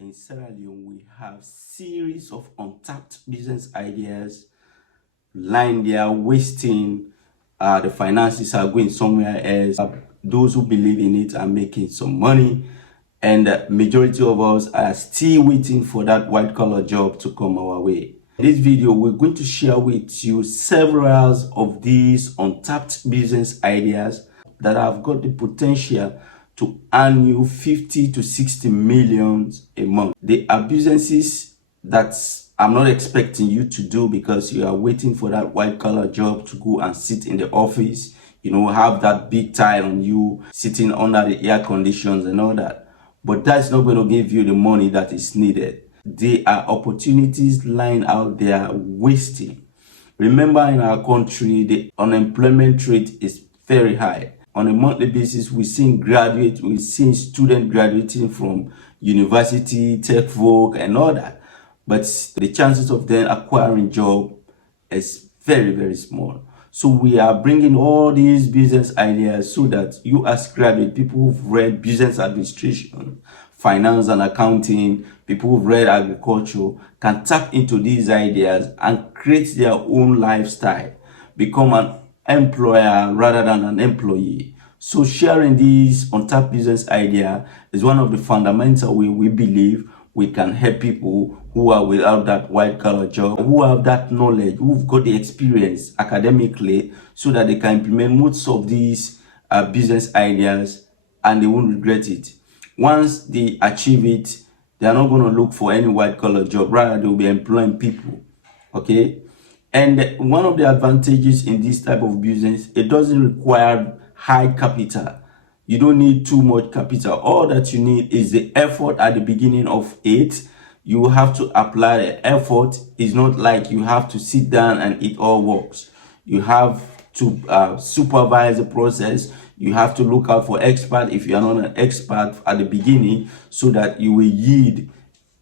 in Sierra Leone, we have series of untapped business ideas lying there wasting. The finances are going somewhere else. Those who believe in it are making some money, and the majority of us are still waiting for that white collar job to come our way. In this video, we're going to share with you several of these untapped business ideas that have got the potential to earn you 50 to 60 millions a month. They are businesses that I'm not expecting you to do because you are waiting for that white collar job to go and sit in the office, have that big tie on you, sitting under the air conditions and all that. But that's not going to give you the money that is needed. There are opportunities lying out there wasting. Remember, in our country, the unemployment rate is very high. On a monthly basis, we're seeing students graduating from university, tech vogue, and all that. But the chances of them acquiring job is very, very small. So we are bringing all these business ideas so that you as graduate, people who've read business administration, finance and accounting, people who've read agriculture, can tap into these ideas and create their own lifestyle, become an employer rather than an employee. So sharing these untapped business idea is one of the fundamental way we believe we can help people who are without that white collar job, who have that knowledge, who've got the experience academically, so that they can implement most of these business ideas and they won't regret it. Once they achieve it, they are not going to look for any white collar job, rather they'll be employing people. Okay. And one of the advantages in this type of business, it doesn't require high capital. You don't need too much capital. All that you need is the effort at the beginning of it. You have to apply the effort. It's not like you have to sit down and it all works. You have to supervise the process. You have to look out for expert if you are not an expert at the beginning, so that you will yield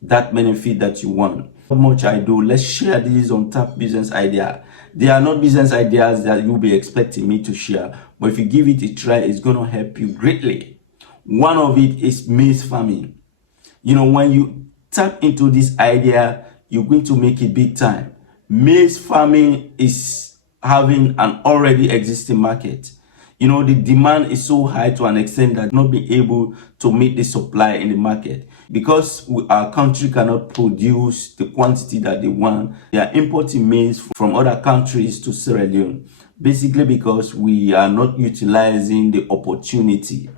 that benefit that you want. How much I do, let's share these untapped business idea. They are not business ideas that you'll be expecting me to share, but if you give it a try, it's going to help you greatly. One of it is maize farming. When you tap into this idea, you're going to make it big time. Maize farming is having an already existing market. The demand is so high to an extent that not be able to meet the supply in the market. Because our country cannot produce the quantity that they want, they are importing maize from other countries to Sierra Leone. Basically because we are not utilizing the opportunity.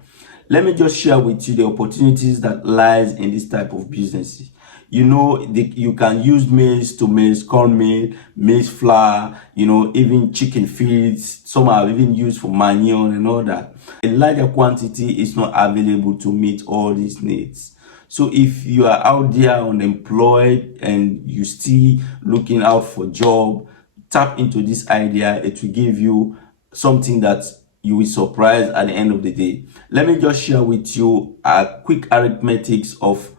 Let me just share with you the opportunities that lies in this type of businesses. You can use maize to make cornmeal, maize flour, even chicken feeds. Some are even used for manure and all that. A larger quantity is not available to meet all these needs. So if you are out there unemployed and you still looking out for job, tap into this idea. It will give you something that you will surprise at the end of the day. Let me just share with you a quick arithmetics of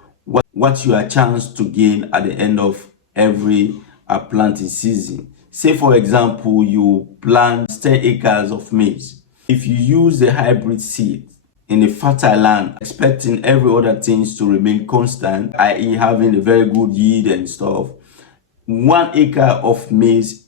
what you are chance to gain at the end of every planting season. Say for example, you plant 10 acres of maize. If you use the hybrid seed in a fertile land, expecting every other things to remain constant, i.e. having a very good yield and stuff, 1 acre of maize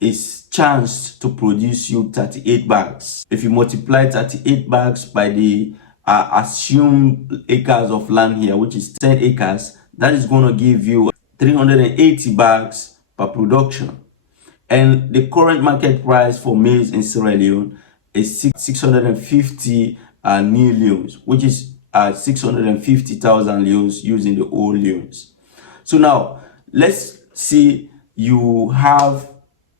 is chanced to produce you 38 bags. If you multiply 38 bags by the assumed acres of land here, which is 10 acres, that is going to give you 380 bags per production. And the current market price for maize in Sierra Leone is 650 new leones, which is 650,000 leones using the old leones. So now let's see, you have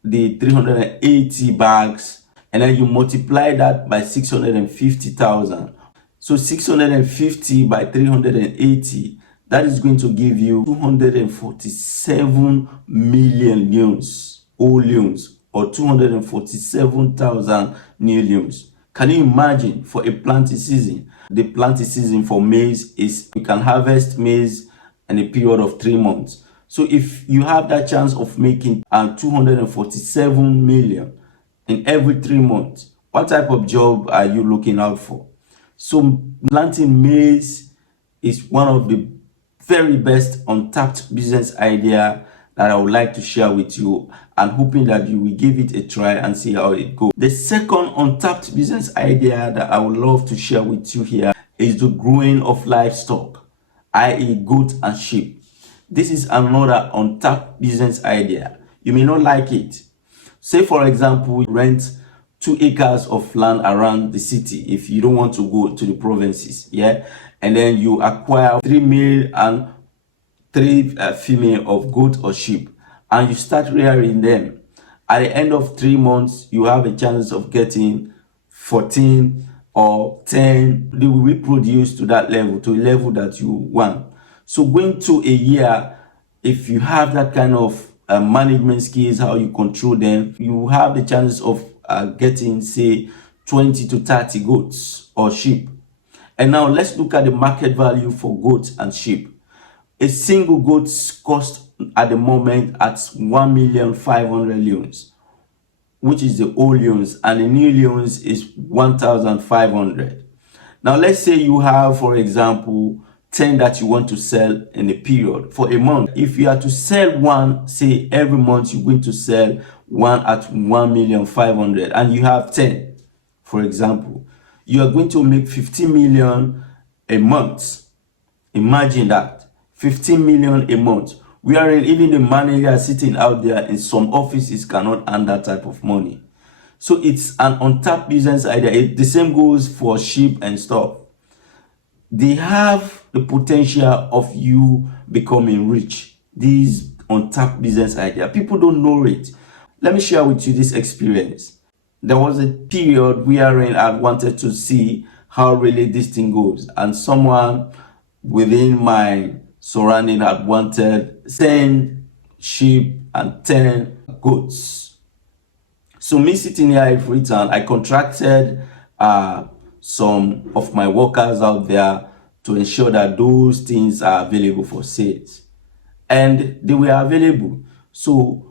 the 380 bags and then you multiply that by 650,000. So 650 by 380, that is going to give you 247 million leones, old leones, or 247,000 new leones. Can you imagine for a planting season? The planting season for maize is, you can harvest maize in a period of 3 months. So if you have that chance of making 247 million in every 3 months, what type of job are you looking out for? So planting maize is one of the very best untapped business idea that I would like to share with you, and hoping that you will give it a try and see how it goes. The second untapped business idea that I would love to share with you here is the growing of livestock, i.e. goat and sheep. This is another untapped business idea. You may not like it. Say for example, you rent 2 acres of land around the city if you don't want to go to the provinces, yeah, and then you acquire 3 male and 3 female of goat or sheep, and you start rearing them. At the end of 3 months, you have a chance of getting 14 or 10. They will reproduce to that level, to a level that you want. So going to a year, if you have that kind of management skills, how you control them, you have the chance of getting, say, 20 to 30 goats or sheep. And now let's look at the market value for goats and sheep. A single goat cost at the moment at 1,500,000 leones, which is the old leones, and the new leones is 1,500. Now let's say you have, for example, 10 that you want to sell in a period for a month. If you are to sell one, say every month you're going to sell one at 1,500,000, and you have 10, for example, you are going to make 15 million a month. Imagine that, 15 million a month. Wherein even the manager sitting out there in some offices cannot earn that type of money. So it's an untapped business idea. The same goes for sheep and stuff. They have the potential of you becoming rich. These untapped business idea, people don't know it. Let me share with you this experience. There was a period wherein I wanted to see how really this thing goes, and someone within my surrounding had wanted 10 sheep and 10 goats. So me sitting here in Freetown, I contracted some of my workers out there to ensure that those things are available for sales, and they were available. So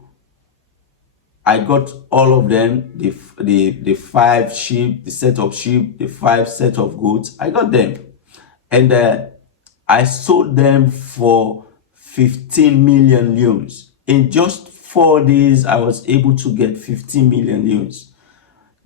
I got all of them, the 5 sheep, the set of sheep, the 5 set of goats. I got them, and I sold them for 15 million leones. In just 4 days, I was able to get 15 million leones.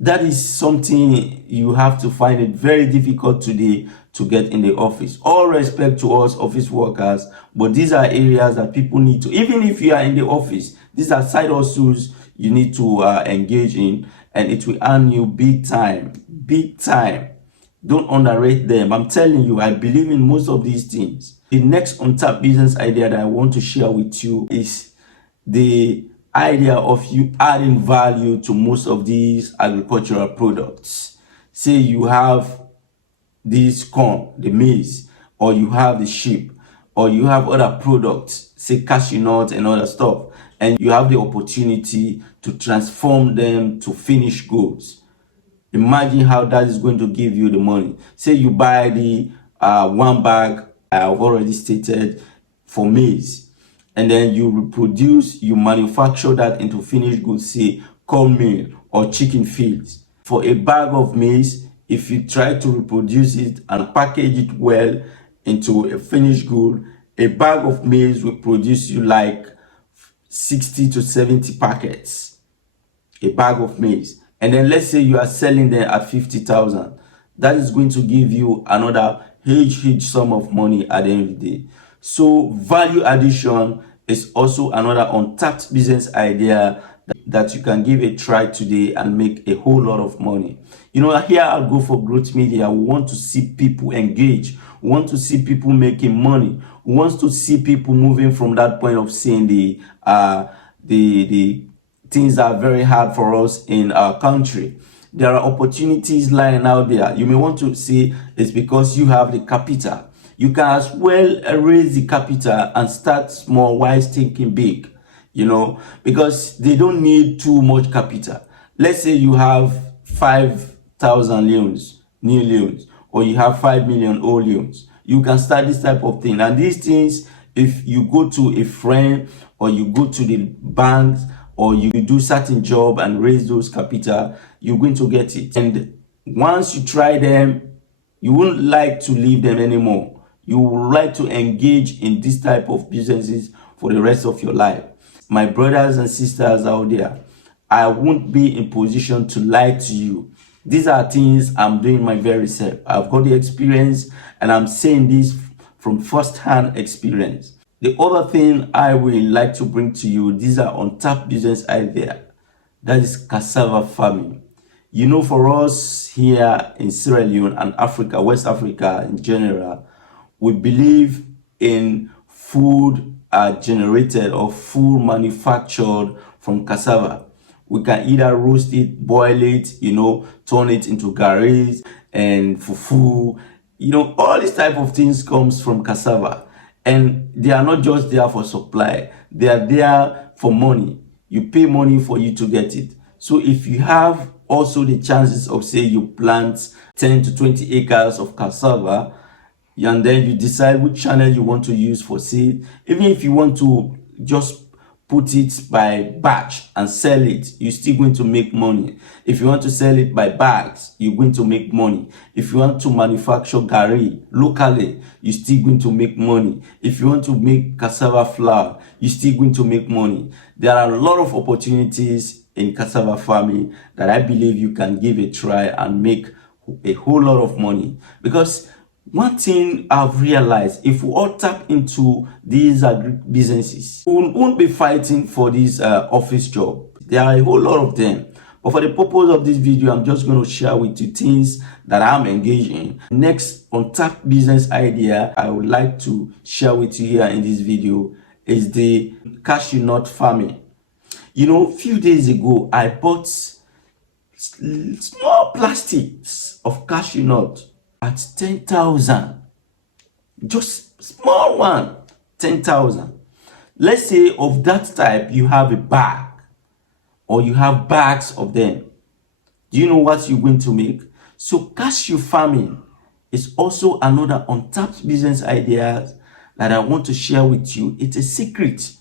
That is something you have to find it very difficult today to get in the office. All respect to us office workers, but these are areas that people need to, even if you are in the office, these are side hustles you need to engage in, and it will earn you big time, big time. Don't underrate them. I'm telling you, I believe in most of these things. The next untapped business idea that I want to share with you is the idea of you adding value to most of these agricultural products. Say you have this corn, the maize, or you have the sheep, or you have other products, say cashew nuts and other stuff, and you have the opportunity to transform them to finished goods. Imagine how that is going to give you the money. Say you buy the 1 bag, I've already stated, for maize, and then you reproduce, you manufacture that into finished goods, say cornmeal or chicken feeds. For a bag of maize, if you try to reproduce it and package it well into a finished good, a bag of maize will produce you like 60 to 70 packets, a bag of maize. And then let's say you are selling them at 50,000. That is going to give you another huge sum of money at the end of the day. So value addition is also another untapped business idea that you can give a try today and make a whole lot of money. You know, here at Go for Growth Media, we want to see people engage. We want to see people making money. We want to see people moving from that point of seeing the things that are very hard for us in our country. There are opportunities lying out there. You may want to say it's because you have the capital. You can as well raise the capital and start small while thinking big, you know, because they don't need too much capital. Let's say you have 5,000 leones, new leones, or you have 5 million old leones. You can start this type of thing. And these things, if you go to a friend or you go to the banks or you do certain job and raise those capital, you're going to get it. And once you try them, you won't like to leave them anymore. you would like to engage in this type of businesses for the rest of your life. My brothers and sisters out there, I won't be in position to lie to you. These are things I'm doing my very self. I've got the experience and I'm saying this from first-hand experience. The other thing I will like to bring to you, these are untapped business idea. That is cassava farming. You know, for us here in Sierra Leone and Africa, West Africa in general, we believe in food generated or food manufactured from cassava. We can either roast it, boil it, turn it into garris and fufu. All these type of things comes from cassava. And they are not just there for supply. They are there for money. You pay money for you to get it. So if you have also the chances of, say, you plant 10 to 20 acres of cassava, and then you decide which channel you want to use for seed, even if you want to just put it by batch and sell it, you're still going to make money. If you want to sell it by bags, you're going to make money. If you want to manufacture gari locally, you're still going to make money. If you want to make cassava flour, you're still going to make money. There are a lot of opportunities in cassava farming that I believe you can give a try and make a whole lot of money. Because one thing I've realized, if we all tap into these businesses, we won't be fighting for this office job. There are a whole lot of them. But for the purpose of this video, I'm just going to share with you things that I'm engaged in. Next untapped business idea I would like to share with you here in this video is the cashew nut farming. A few days ago, I bought small plastics of cashew nut at 10,000. Just small one, 10,000. Let's say of that type, you have a bag or you have bags of them. Do you know what you're going to make? So cashew farming is also another untapped business idea that I want to share with you. It's a secret.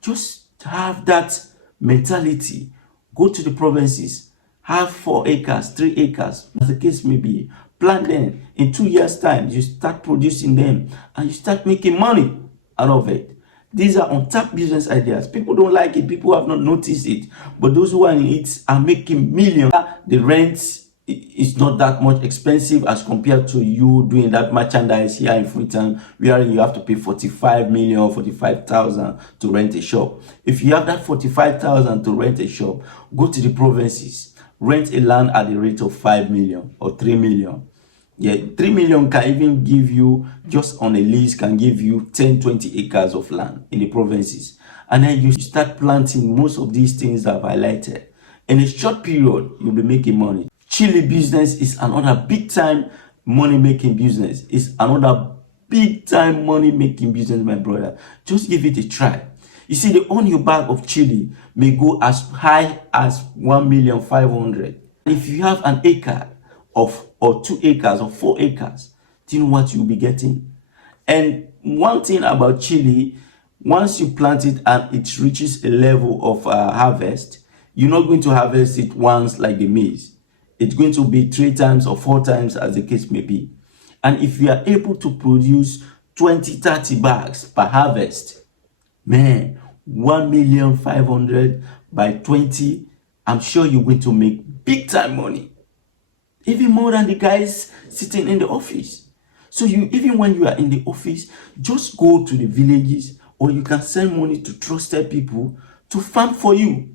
Just have that mentality. Go to the provinces, have 4 acres, 3 acres, as the case may be. Plant them. In 2 years' time, you start producing them and you start making money out of it. These are untapped business ideas. People don't like it. People have not noticed it. But those who are in it are making millions. The rent is not that much expensive as compared to you doing that merchandise here in Freetown, where you have to pay 45 million, 45,000 to rent a shop. If you have that 45,000 to rent a shop, go to the provinces, rent a land at the rate of 5 million or 3 million. Yeah, 3 million can even give you, just on a lease, can give you 10, 20 acres of land in the provinces. And then you start planting most of these things that I've highlighted. In a short period, you'll be making money. Chili business is another big time money making business. It's another big time money making business, my brother. Just give it a try. You see, the onion bag of chili may go as high as 1,500,000. If you have an acre of, or 2 acres or 4 acres, do you know what you'll be getting? And one thing about chili, once you plant it and it reaches a level of harvest, you're not going to harvest it once like the maize. It's going to be 3 times or 4 times as the case may be. And if you are able to produce 20, 30 bags per harvest, man, 1,500,000 by 20, I'm sure you're going to make big time money. Even more than the guys sitting in the office. So even when you are in the office, just go to the villages, or you can send money to trusted people to farm for you.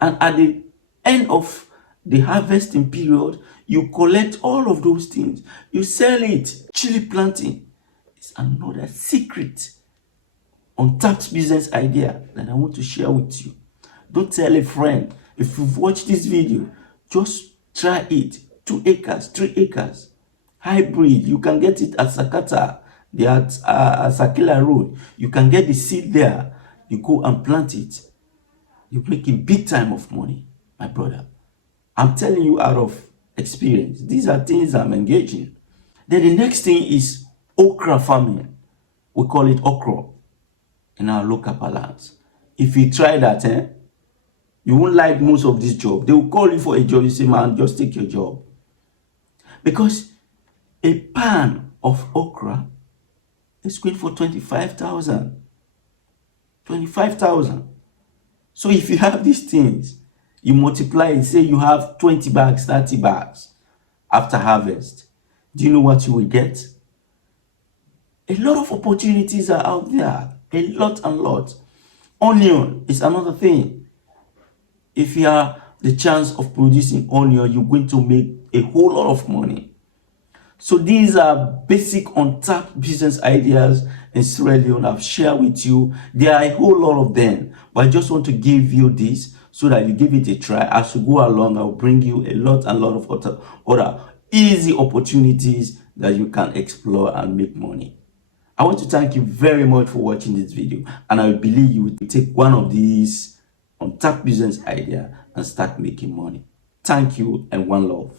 And at the end of the harvesting period, you collect all of those things. You sell it. Chili planting is another secret untapped business idea that I want to share with you. Don't tell a friend. If you've watched this video, just try it. 2 acres, 3 acres. Hybrid. You can get it at Sakata. They are at Sakila Road. You can get the seed there. You go and plant it. You're making big time of money, my brother. I'm telling you out of experience. These are things I'm engaging. Then the next thing is okra farming. We call it okra in our local parlance. If you try that, you won't like most of this job. They will call you for a job. You say, man, just take your job. Because a pan of okra it's going for 25,000. 25,000. So if you have these things, you multiply it, say you have 20 bags, 30 bags after harvest. Do you know what you will get? A lot of opportunities are out there. A lot and lot. Onion is another thing. If you have the chance of producing onion, you're going to make a whole lot of money. So these are basic untapped business ideas in Sierra Leone I've shared with you. There are a whole lot of them, but I just want to give you this so that you give it a try. As you go along, I'll bring you a lot of other easy opportunities that you can explore and make money. I want to thank you very much for watching this video, and I believe you will take one of these untapped business idea and start making money. Thank you and one love.